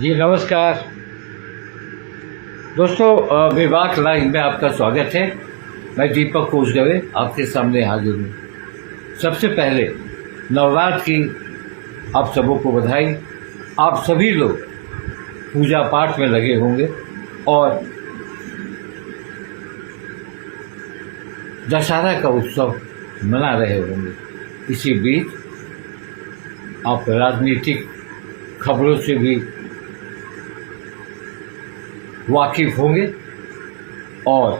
जी नमस्कार दोस्तों, विवाक लाइव में आपका स्वागत है। मैं दीपक कोचगवे आपके सामने हाजिर हूँ। सबसे पहले नवरात्र की आप सबों को बधाई। आप सभी लोग पूजा पाठ में लगे होंगे और दशहरा का उत्सव मना रहे होंगे। इसी बीच आप राजनीतिक खबरों से भी वाकिफ होंगे और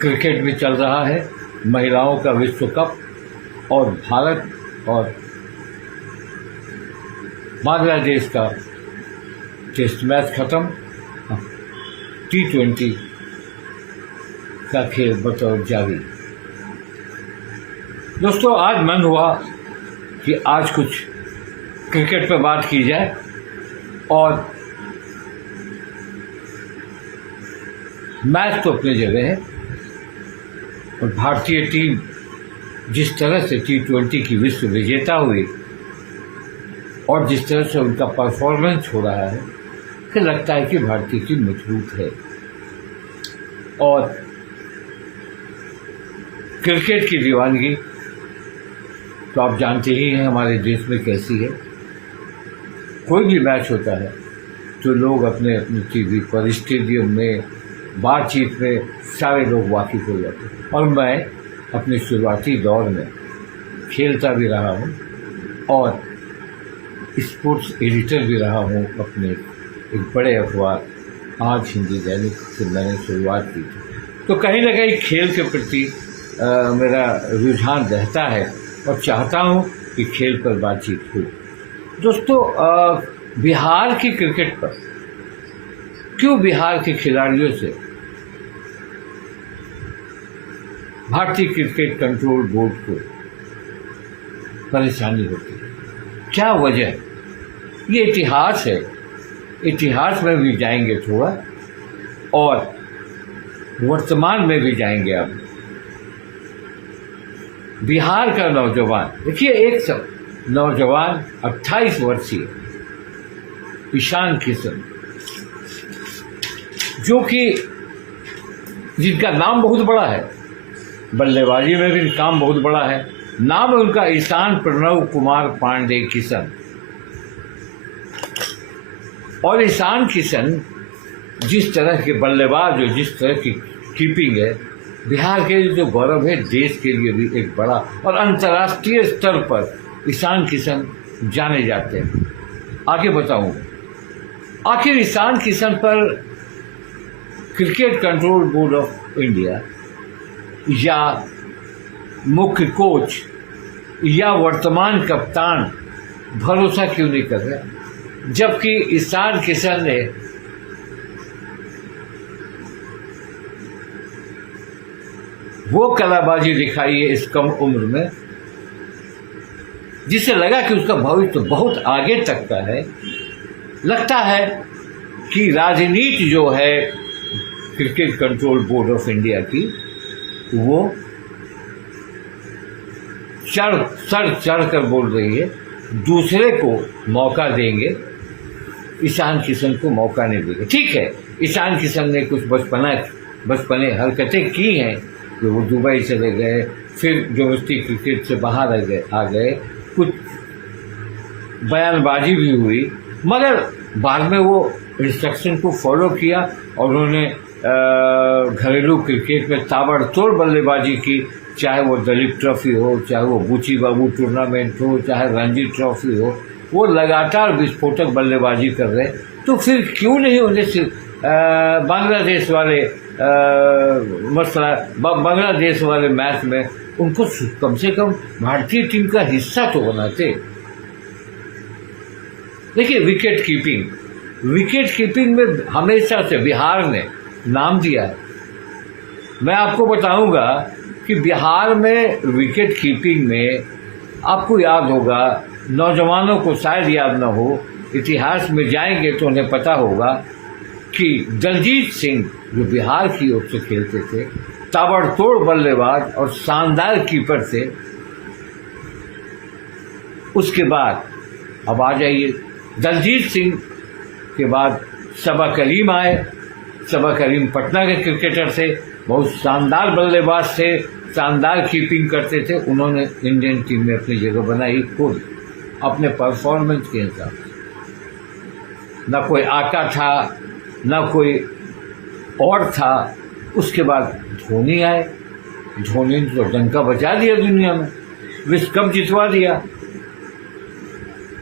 क्रिकेट भी चल रहा है, महिलाओं का विश्व कप, और भारत और बांग्लादेश का टेस्ट मैच खत्म। T20 का खेल बतौर जारी। दोस्तों, आज मन हुआ कि आज कुछ क्रिकेट पर बात की जाए और मैच तो अपनी जगह है और भारतीय टीम जिस तरह से T20 की विश्व विजेता हुई और जिस तरह से उनका परफॉर्मेंस हो रहा है, तो लगता है कि भारतीय टीम मजबूत है। और क्रिकेट की दीवानगी तो आप जानते ही हैं हमारे देश में कैसी है। कोई भी मैच होता है तो लोग अपने अपने टीवी पर, स्टेडियम में, बातचीत में सारे लोग वाकिफ हो जाते हैं। और मैं अपने शुरुआती दौर में खेलता भी रहा हूँ और स्पोर्ट्स एडिटर भी रहा हूँ अपने एक बड़े अखबार आज हिंदी दैनिक से मैंने शुरुआत की थी। तो कहीं ना कहीं खेल के प्रति मेरा रुझान रहता है और चाहता हूँ कि खेल पर बातचीत हो। दोस्तों, बिहार की क्रिकेट पर क्यों बिहार के खिलाड़ियों से भारतीय क्रिकेट कंट्रोल बोर्ड को परेशानी होती है? क्या वजह? ये इतिहास है, इतिहास में भी जाएंगे थोड़ा और वर्तमान में भी जाएंगे। अब बिहार का नौजवान, देखिए, एक सब नौजवान 28 वर्षीय ईशान किशन, जो कि जिनका नाम बहुत बड़ा है, बल्लेबाजी में भी काम बहुत बड़ा है। नाम है उनका ईशान प्रणव कुमार पांडे किशन। और ईशान किशन जिस तरह के बल्लेबाज, जिस तरह की कीपिंग है, बिहार के लिए जो गौरव है, देश के लिए भी एक बड़ा, और अंतर्राष्ट्रीय स्तर पर ईशान किशन जाने जाते हैं। आगे बताऊं, आखिर ईशान किशन पर cricket control board of India या मुख्य कोच या वर्तमान कप्तान भरोसा क्यों नहीं कर रहे, जबकि ईशान किशन ने वो कलाबाजी दिखाई है इस कम उम्र में जिससे लगा कि उसका भविष्य तो बहुत आगे तक का है। लगता है कि राजनीति जो है cricket control board of India की, वो सर चढ़ कर बोल रही है, दूसरे को मौका देंगे, ईशान किशन को मौका नहीं देंगे। ठीक है, ईशान किशन ने कुछ बचपने हरकतें की हैं, कि वो दुबई चले गए, फिर डोमेस्टिक क्रिकेट से बाहर आ गए, कुछ बयानबाजी भी हुई, मगर बाद में वो इंस्ट्रक्शन को फॉलो किया और उन्होंने घरेलू क्रिकेट में ताबड़तोड़ बल्लेबाजी की। चाहे वो दलीप ट्रॉफी हो, चाहे वो बूची बाबू टूर्नामेंट हो, चाहे रणजी ट्रॉफी हो, वो लगातार विस्फोटक बल्लेबाजी कर रहे। तो फिर क्यों नहीं उन्हें बांग्लादेश वाले बांग्लादेश वाले मैच में उनको कम से कम भारतीय टीम का हिस्सा तो बनाते। देखिए, विकेट कीपिंग में हमेशा से बिहार ने नाम दिया है। मैं आपको बताऊंगा कि बिहार में विकेट कीपिंग में आपको याद होगा, नौजवानों को शायद याद न हो, इतिहास में जाएंगे तो उन्हें पता होगा कि दलजीत सिंह जो बिहार की ओर से खेलते थे, ताबड़तोड़ बल्लेबाज और शानदार कीपर थे। उसके बाद अब आ जाइए, दलजीत सिंह के बाद सबा करीम आए। सबा करीम पटना के क्रिकेटर थे, बहुत शानदार बल्लेबाज थे, शानदार कीपिंग करते थे। उन्होंने इंडियन टीम में अपनी जगह बनाई खुद अपने परफॉर्मेंस के हिसाब से। न कोई आता था न कोई और था। उसके बाद धोनी आए। धोनी ने तो डंका बजा दिया दुनिया में, विश्व कप जितवा दिया।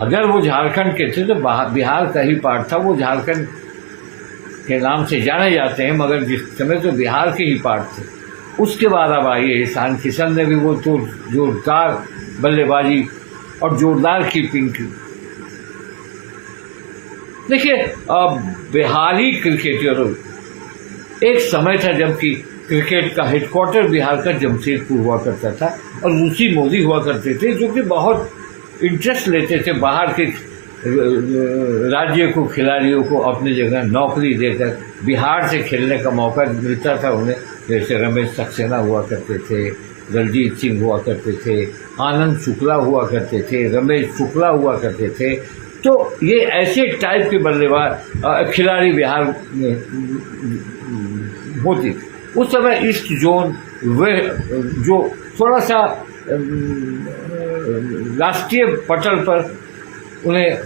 अगर वो झारखंड के थे तो बिहार का ही पार्ट था, वो झारखंड के नाम से जाने जाते हैं, मगर जिस समय तो बिहार के ही पार्ट थे। उसके बाद अब आइए ईशान किशन ने भी वो तो जोरदार बल्लेबाजी और जोरदार कीपिंग की। देखिए, बिहारी क्रिकेटरों, एक समय था जबकि क्रिकेट का हेडक्वार्टर बिहार का जमशेदपुर हुआ करता था और ऋषि मोदी हुआ करते थे, जो कि बहुत इंटरेस्ट लेते थे बाहर के राज्य को, खिलाड़ियों को अपनी जगह नौकरी देकर बिहार से खेलने का मौका मिलता था उन्हें। जैसे रमेश सक्सेना हुआ करते थे, दलजीत सिंह हुआ करते थे, आनंद शुक्ला हुआ करते थे, रमेश शुक्ला हुआ करते थे। तो ये ऐसे टाइप के बल्लेबाज खिलाड़ी बिहार में होती। उस समय ईस्ट जोन वे जो थोड़ा सा राष्ट्रीय पटल पर उन्हें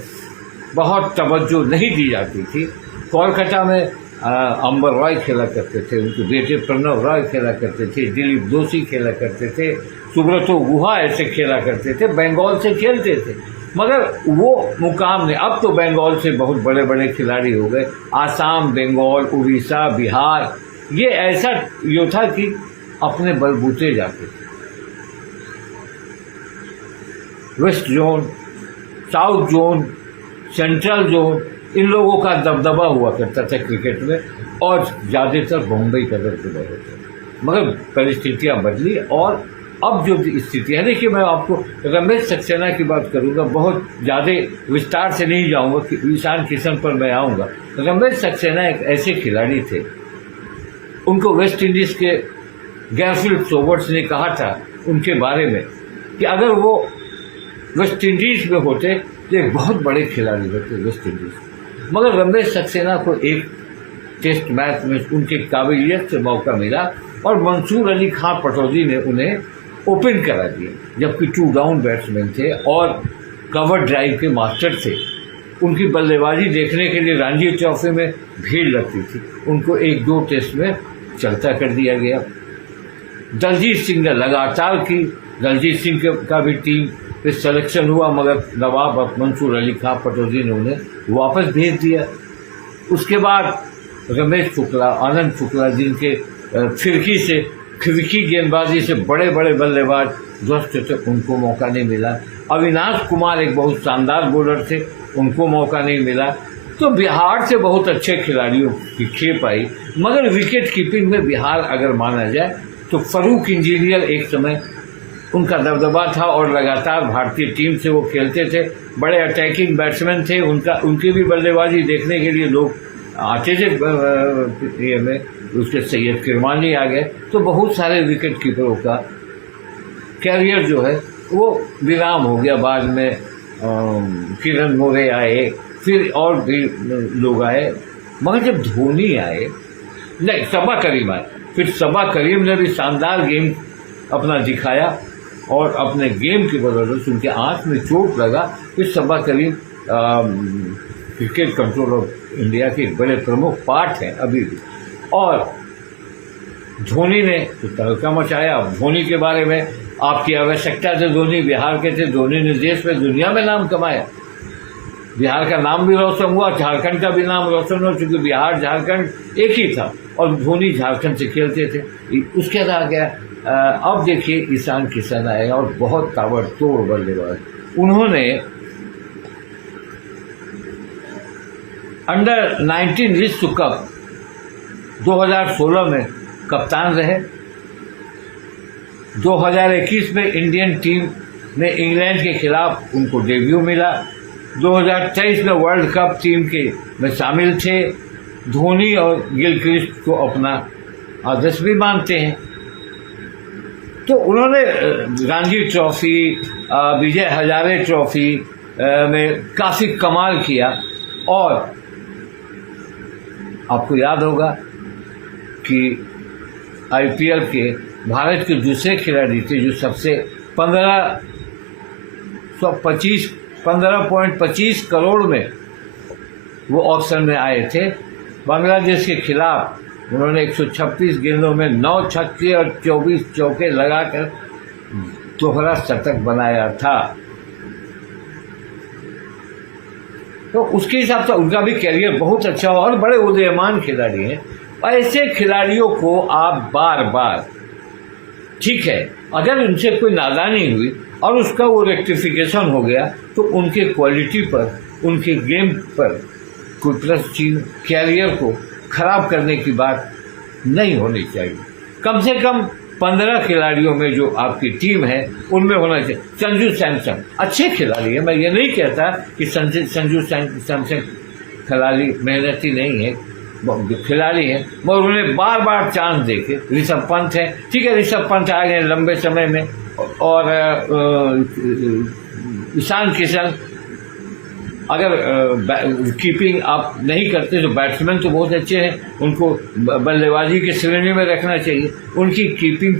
बहुत तवज्जो नहीं दी जाती थी। कोलकाता में अंबर रॉय खेला करते थे, उनके बेटे प्रणव रॉय खेला करते थे, दिलीप दोषी खेला करते थे, सुब्रतो गुहा ऐसे खेला करते थे, बंगाल से खेलते थे। मगर वो मुकाम नहीं। अब तो बंगाल से बहुत बड़े बड़े खिलाड़ी हो गए। आसाम, बंगाल, उड़ीसा, बिहार, ये ऐसा यो था कि अपने बलबूते जाते थे। West zone, south zone, central zone, इन लोगों का दबदबा हुआ करता था क्रिकेट में और ज़्यादातर बम्बई का दबदबा होता था। मगर परिस्थितियाँ बदली और अब जो स्थिति है, देखिए मैं आपको रमेश सक्सेना की बात करूंगा, बहुत ज़्यादा विस्तार से नहीं जाऊंगा कि ईशान किशन पर मैं आऊँगा। रमेश सक्सेना एक ऐसे खिलाड़ी थे, उनको वेस्ट इंडीज़ के गैरफील्ड सोबर्ट्स ने कहा था उनके बारे में कि अगर वो वेस्ट इंडीज़ में होते तो एक बहुत बड़े खिलाड़ी होते वेस्ट इंडीज़। मगर रमेश सक्सेना को एक टेस्ट मैच में उनके काबिलियत से मौका मिला और मंसूर अली खां पटौदी ने उन्हें ओपन करा दिया, जबकि 2 डाउन बैट्समैन थे और कवर ड्राइव के मास्टर थे। उनकी बल्लेबाजी देखने के लिए रणजी ट्रॉफी में भीड़ लगती थी। उनको 1-2 टेस्ट में चलता कर दिया गया। दलजीत सिंह ने लगातार की, दलजीत सिंह का भी टीम पे सिलेक्शन हुआ, मगर नवाब मंसूर अली खां पटौदी ने उन्हें वापस भेज दिया। उसके बाद रमेश शुक्ला, आनंद शुक्ला, जिनके फिरकी गेंदबाजी से बड़े बड़े बल्लेबाज ध्वस्त थे, उनको मौका नहीं मिला। अविनाश कुमार एक बहुत शानदार बॉलर थे, उनको मौका नहीं मिला। तो बिहार से बहुत अच्छे खिलाड़ियों की खेप आई, मगर विकेट कीपिंग में बिहार अगर माना जाए तो फरूक इंजीनियर एक समय उनका दबदबा था और लगातार भारतीय टीम से वो खेलते थे। बड़े अटैकिंग बैट्समैन थे, उनकी भी बल्लेबाजी देखने के लिए लोग आते थे ये में। उसके सैयद किरमानी आ गए, तो बहुत सारे विकेट कीपरों का कैरियर जो है वो विराम हो गया। बाद में किरण मोरे आए, फिर और भी लोग आए। मगर जब धोनी आए, नहीं सबा करीम आए, फिर सबा करीम ने भी शानदार गेम अपना दिखाया और अपने गेम की बदौलत उनके आंख में चोट लगा। फिर Saba Karim cricket control of India के बड़े प्रमुख पार्ट हैं अभी भी। और धोनी ने तो तहलका मचाया। धोनी के बारे में आपकी आवश्यकता से धोनी बिहार के थे, धोनी ने देश में दुनिया में नाम कमाया। बिहार का नाम भी रोशन हुआ, झारखंड का भी नाम रोशन हुआ, क्योंकि बिहार झारखंड एक ही था और धोनी झारखंड से खेलते थे। उसके बाद आ गया अब देखिए ईशान किशन आए और बहुत ताबड़तोड़ बल्लेबाज। उन्होंने अंडर 19 विश्व कप 2016 में कप्तान रहे। 2021 में इंडियन टीम में इंग्लैंड के खिलाफ उनको डेब्यू मिला। 2023 में वर्ल्ड कप टीम के में शामिल थे। धोनी और गिलक्रिस्ट को अपना आदर्श भी मानते हैं। तो उन्होंने रणजी ट्रॉफी, विजय हजारे ट्रॉफी में काफ़ी कमाल किया और आपको याद होगा कि आईपीएल के भारत के दूसरे खिलाड़ी थे जो सबसे 15.25 करोड़ में वो ऑक्शन में आए थे। बांग्लादेश के खिलाफ उन्होंने 136 गेंदों में 9 छक्के और 24 चौके लगाकर दोहरा शतक बनाया था। तो उसके हिसाब से उनका भी कैरियर बहुत अच्छा हुआ और बड़े उदीयमान खिलाड़ी हैं। ऐसे खिलाड़ियों को आप बार बार, ठीक है, अगर उनसे कोई नादानी हुई और उसका वो रेक्टिफिकेशन हो गया तो उनके क्वालिटी पर, उनके गेम पर कोई चीज कैरियर को खराब करने की बात नहीं होनी चाहिए। कम से कम 15 खिलाड़ियों में जो आपकी टीम है उनमें होना चाहिए। संजू सैमसन अच्छे खिलाड़ी है, मैं ये नहीं कहता कि संजू सैमसन खिलाड़ी मेहनती नहीं है, खिलाड़ी है, मगर उन्हें बार बार चांस देके। ऋषभ पंत है, ठीक है, ऋषभ पंत आ गए लंबे समय में, और ईशान किशन अगर कीपिंग आप नहीं करते तो बैट्समैन तो बहुत अच्छे हैं, उनको बल्लेबाजी की श्रेणी में रखना चाहिए। उनकी कीपिंग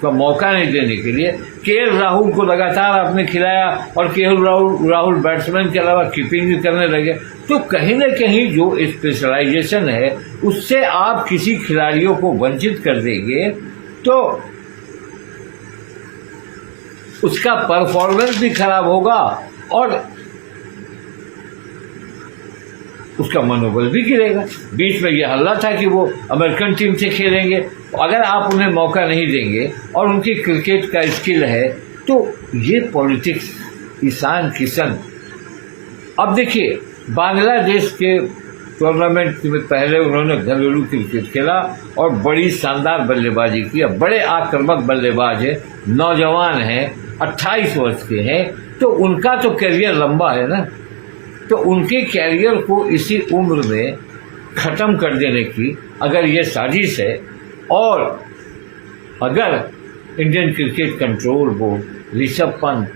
का मौका नहीं देने के लिए केएल राहुल को लगातार आपने खिलाया और केएल राहुल बैट्समैन के अलावा कीपिंग भी करने लगे, तो कहीं न कहीं जो स्पेशलाइजेशन है उससे आप किसी खिलाड़ियों को वंचित कर देंगे तो उसका परफॉर्मेंस भी खराब होगा और उसका मनोबल भी गिरेगा। बीच में यह हल्ला था कि वो अमेरिकन टीम से खेलेंगे, अगर आप उन्हें मौका नहीं देंगे और उनकी क्रिकेट का स्किल है तो ये पॉलिटिक्स। ईशान किशन, अब देखिए बांग्लादेश के टूर्नामेंट में पहले उन्होंने घरेलू क्रिकेट खेला और बड़ी शानदार बल्लेबाजी की। बड़े आक्रामक बल्लेबाज है, नौजवान हैं, 28 वर्ष के हैं, तो उनका तो करियर लंबा है ना, तो उनके कैरियर को इसी उम्र में ख़त्म कर देने की अगर ये साजिश है और अगर Indian cricket control board Rishabh Pant,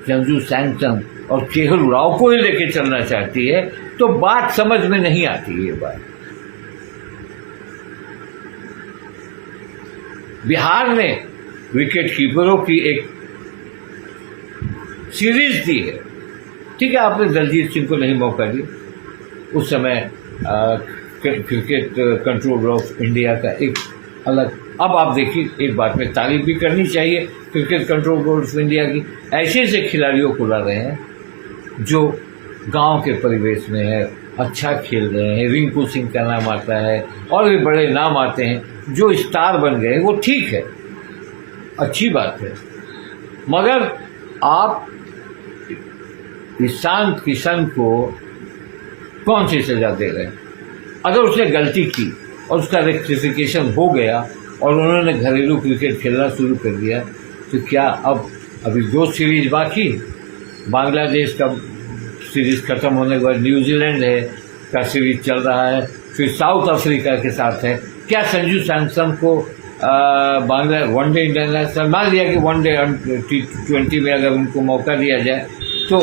Sanju Samson और केएल राहुल को ही लेके चलना चाहती है तो बात समझ में नहीं आती। ये बात बिहार ने विकेट कीपरों की एक सीरीज दी है, ठीक है, आपने दलजीत सिंह को नहीं मौका दिया। उस समय cricket control board of India का एक अलग, अब आप देखिए एक बात में तारीफ भी करनी चाहिए cricket control board of India की, ऐसे ऐसे खिलाड़ियों को ला रहे हैं जो गांव के परिवेश में है, अच्छा खेल रहे हैं। रिंकू सिंह का नाम आता है और भी बड़े नाम आते हैं जो स्टार बन गए, वो ठीक है, अच्छी बात है, मगर आप ईशान किशन को कौन सी सजा दे रहे हैं? अगर उसने गलती की और उसका रेक्टिफिकेशन हो गया और उन्होंने घरेलू क्रिकेट खेलना शुरू कर दिया तो क्या अब अभी 2 सीरीज बाकी, बांग्लादेश का सीरीज खत्म होने के बाद न्यूजीलैंड है का सीरीज चल रहा है, फिर साउथ अफ्रीका के साथ है। क्या संजू सैमसन को बांग्ला वनडे इंटरनेशनल, मान लिया कि वनडे T20 में अगर उनको मौका दिया जाए तो,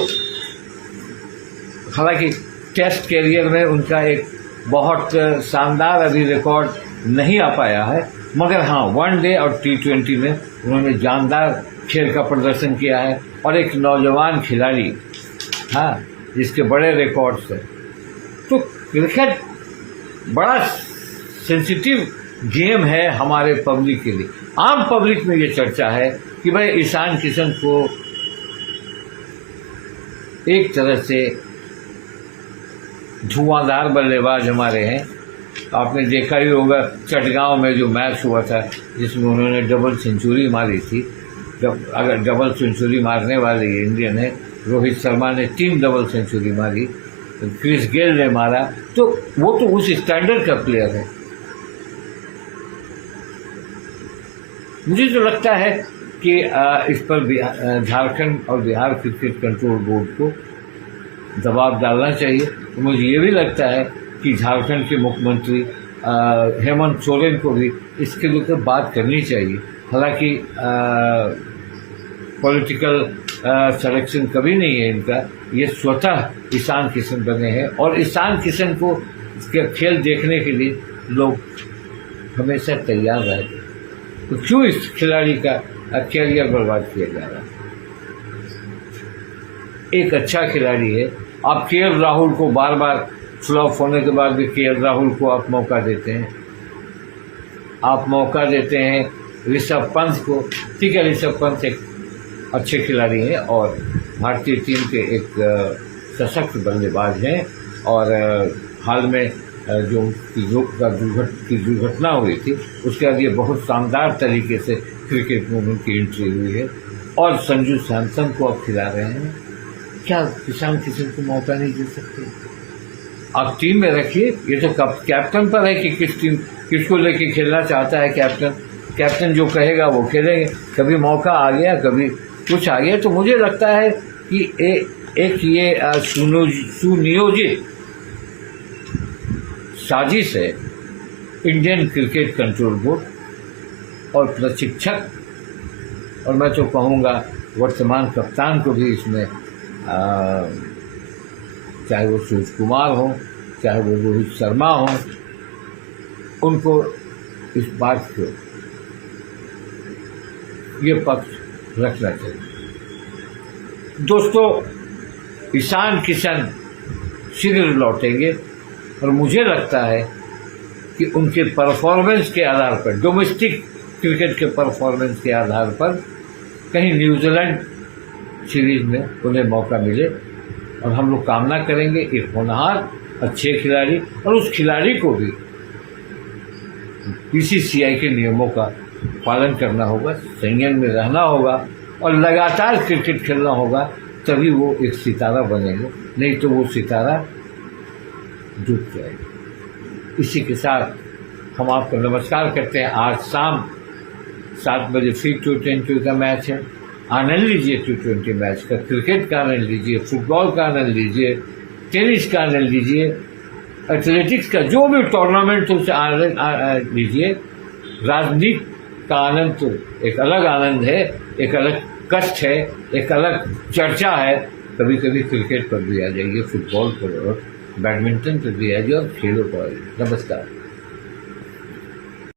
हालांकि टेस्ट कैरियर में उनका एक बहुत शानदार अभी रिकॉर्ड नहीं आ पाया है, मगर हाँ वनडे और T20 में उन्होंने जानदार खेल का प्रदर्शन किया है और एक नौजवान खिलाड़ी, हाँ, जिसके बड़े रिकॉर्ड्स हैं। तो क्रिकेट बड़ा सेंसिटिव गेम है हमारे पब्लिक के लिए। आम पब्लिक में ये चर्चा है कि भाई ईशान किशन को एक तरह से धुआंधार बल्लेबाज हमारे हैं। आपने देखा ही होगा चटगांव में जो मैच हुआ था जिसमें उन्होंने डबल सेंचुरी मारी थी। अगर डबल सेंचुरी मारने वाले इंडियन है, रोहित शर्मा ने 3 डबल सेंचुरी मारी, क्रिस गेल ने मारा, तो वो तो उस स्टैंडर्ड का प्लेयर है। मुझे तो लगता है कि इस पर झारखंड और बिहार क्रिकेट कंट्रोल बोर्ड को दबाव डालना चाहिए। तो मुझे ये भी लगता है कि झारखंड के मुख्यमंत्री हेमंत सोरेन को भी इसके लेकर बात करनी चाहिए। हालांकि पॉलिटिकल सिलेक्शन कभी नहीं है इनका, ये स्वतः ईशान किशन बने हैं और ईशान किशन को इसके खेल देखने के लिए लोग हमेशा तैयार रहते, तो क्यों इस खिलाड़ी का कैरियर बर्बाद किया जा रहा है? एक अच्छा खिलाड़ी है, आप के राहुल को बार बार फ्लॉप होने के बाद भी के राहुल को आप मौका देते हैं, आप मौका देते हैं ऋषभ पंत को। ठीक है, ऋषभ पंत एक अच्छे खिलाड़ी हैं और भारतीय टीम के एक सशक्त बल्लेबाज हैं, और हाल में जो की दुर्घटना हुई थी उसके बाद ये बहुत शानदार तरीके से क्रिकेट में उनकी एंट्री हुई है, और संजू सैमसन को आप खिला रहे हैं। क्या ईशान किशन को मौका नहीं दे सकते? आप टीम में रखिए, ये तो कैप्टन पर है कि किसको लेके खेलना चाहता है कैप्टन जो कहेगा वो खेलेंगे। कभी मौका आ गया, कभी कुछ आ गया, तो मुझे लगता है कि एक ये सुनियोजित साजिश है इंडियन क्रिकेट कंट्रोल बोर्ड और प्रशिक्षक, और मैं तो कहूँगा वर्तमान कप्तान को भी इसमें चाहे वो सूरज कुमार हो, चाहे वो रोहित शर्मा हो, उनको इस बात को ये पक्ष रखना चाहिए। दोस्तों, ईशान किशन शीघ्र लौटेंगे, और मुझे लगता है कि उनके परफॉर्मेंस के आधार पर, डोमेस्टिक क्रिकेट के परफॉर्मेंस के आधार पर, कहीं न्यूजीलैंड सीरीज में उन्हें मौका मिले, और हम लोग कामना करेंगे एक होनहार अच्छे खिलाड़ी, और उस खिलाड़ी को भी बीसीसीआई के नियमों का पालन करना होगा, संयम में रहना होगा, और लगातार क्रिकेट खेलना होगा, तभी वो एक सितारा बनेंगे, नहीं तो वो सितारा डूब जाएगा। इसी के साथ हम आपको नमस्कार करते हैं। आज शाम 7 बजे फिर T20 का मैच है, आनंद लीजिए T20 मैच का, क्रिकेट का आनंद लीजिए, फुटबॉल का आनंद लीजिए, टेनिस का आनंद लीजिए, एथलेटिक्स का जो भी टूर्नामेंट उसे आनंद लीजिए। राजनीति का आनंद तो एक अलग आनंद है, एक अलग कष्ट है, एक अलग चर्चा है। कभी कभी क्रिकेट पर भी आ जाइए, फुटबॉल पर और बैडमिंटन पर भी आ जाइए, और खेलों पर आ जाइए। नमस्कार।